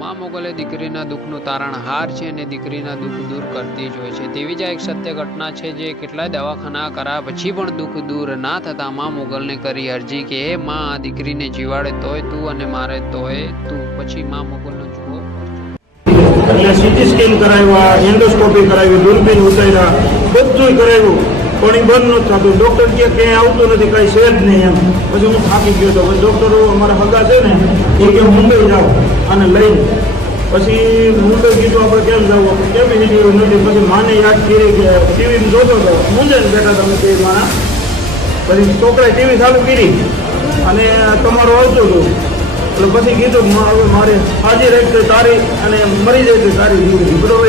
મા મોગલે દીકરીના દુઃખનું તારણહાર છે અને દીકરીના દુઃખ દૂર કરતી જ હોય છે. તેવી જ આ એક સત્ય ઘટના છે જે કેટલાય દવાખાના કરાયા પછી પણ દુઃખ દૂર ના થતા મા મોગલને કરી અરજી કે, હે મા, આ દીકરીને જીવાડે તોય તું અને મારે તોય તું. પછી મા મોગલનો જુઓ. એટલે સીટી સ્કેન કરાવ્યા એન્ડોસ્કોપી કરાવી દૂરબીન ઉતાર્યા બધું કરાવ્યું એ બંધ નથી થતું ડૉક્ટર કે ક્યાંય આવતું નથી, કાંઈ છે જ નહીં એમ. પછી હું થાકી ગયો હતો ડૉક્ટરો અમારા હગા છે ને, એ કે મુંબઈ જાઓ અને લઈને. પછી મુંબઈ કીધું આપણે કેમ જવું કેમ હિજવું નથી? પછી માને યાદ કરી કે ટીવી જોતો હતો. ને બેઠા તમે તે મારા પછી છોકરાએ ટીવી ચાલુ કરી. અને તમારો આવતો હતો. એટલે પછી કીધું કે હવે મારે આજે એક તો તારી અને મરી જાય તો તારી દીકરી બરોબર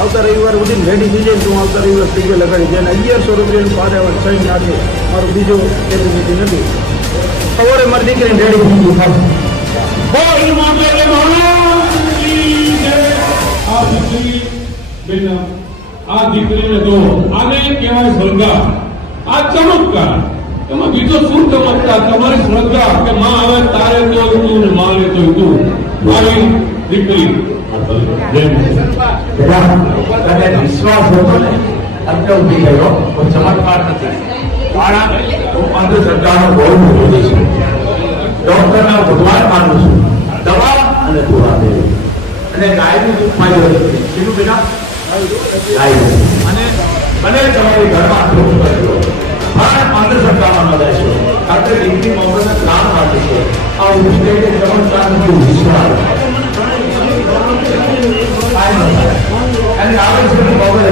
આવતા રવિવાર સુધી રેડી થઈ જાય તો હું આવતા રવિવાર ટીકે લગાડી જાય અને અગિયારસો રૂપિયાનું પારે સહી નાખે. મારો બીજો કેપેસિટી નથી સવારે મારી દીકરીને રેડી થઈ ગયું જય. આ દીકરી આ દીકરીને જો આને કહેવાય શ્રદ્ધા આ ચમત્કાર. એમાં બીજો શું ચમત્કાર તમારી શ્રદ્ધા કે માં આવે તારે તો તું ને માને તો તું. મારી દીકરી. તને વિશ્વાસ હતો ને? અત્યારે ઊભી ગયો કોઈ ચમત્કાર નથી. કારણ હું અંધશ્રદ્ધાનો બહુ વિરોધી છું. ડોક્ટરના ભગવાન માનું છું. દવા અને દુઆ દેવી અને ગાયનું દુઃખ મારી શીનું બેટા? ગાયનું અને અને તમારી ઘરમાં આપણે દીકરી મોગલના કામ માટે છે આ ઊભી થઈ ચમત્કાર નથી વિશ્વાસ કાંઈ ન